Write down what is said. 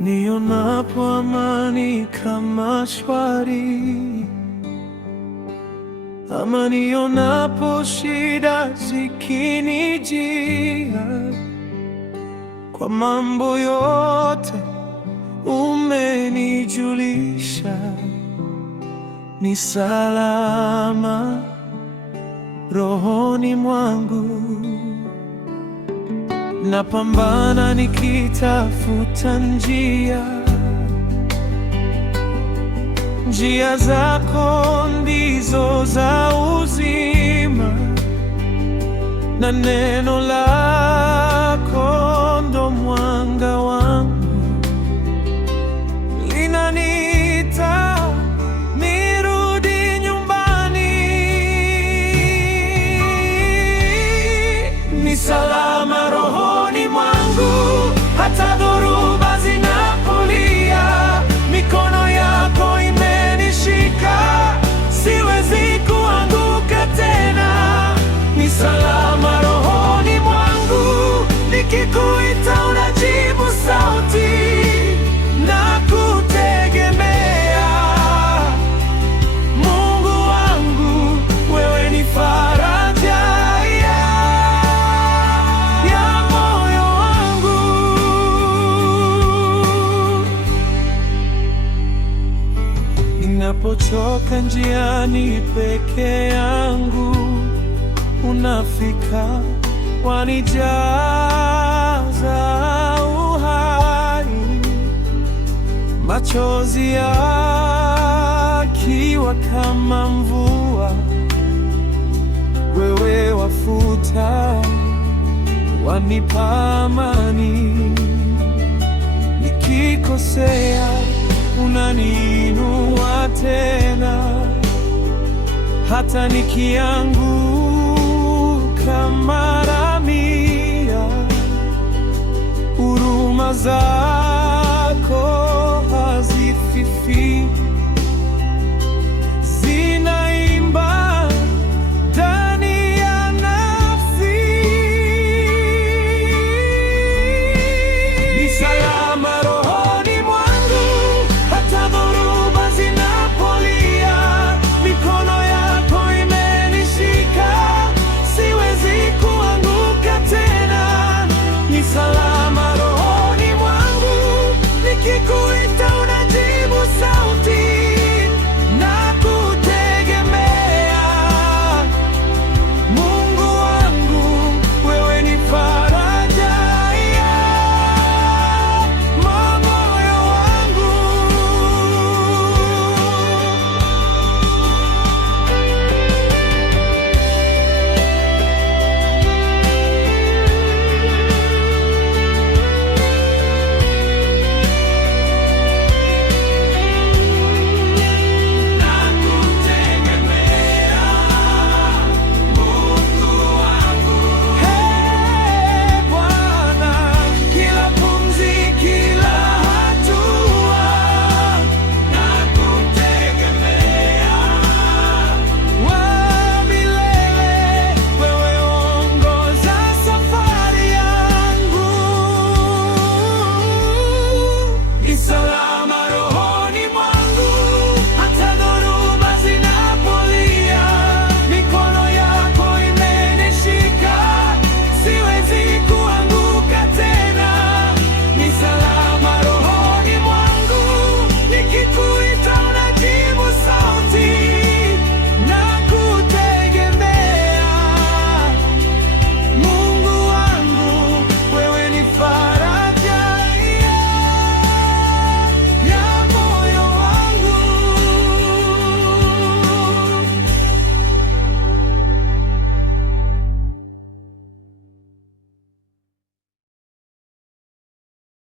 Nionapo amani kama shwari, ama nionapo shida zikinijia, kwa mambo yote umenijulisha, ni salama rohoni mwangu. Napambana nikitafuta njia zako ndizo za uzima, na neno lako ndo mwanga wangu. Linaniita nirudi nyumbani, ni salama rohoni mwangu. Hata dhoruba zinapolia, mikono yako imenishika, siwezi kuanguka tena. Ni salama rohoni mwangu, nikikuita unajibu sauti na kutegemea. Mungu wangu, wewe ni faraja ya moyo wangu. Ninapochoka njiani peke yangu, unafika wanijaza uhai. Machozi yakiwa kama mvua, wewe wafuta, wanipa amani. Nikikosea unaniinua tena, hata nikianguka mara mia. Huruma zako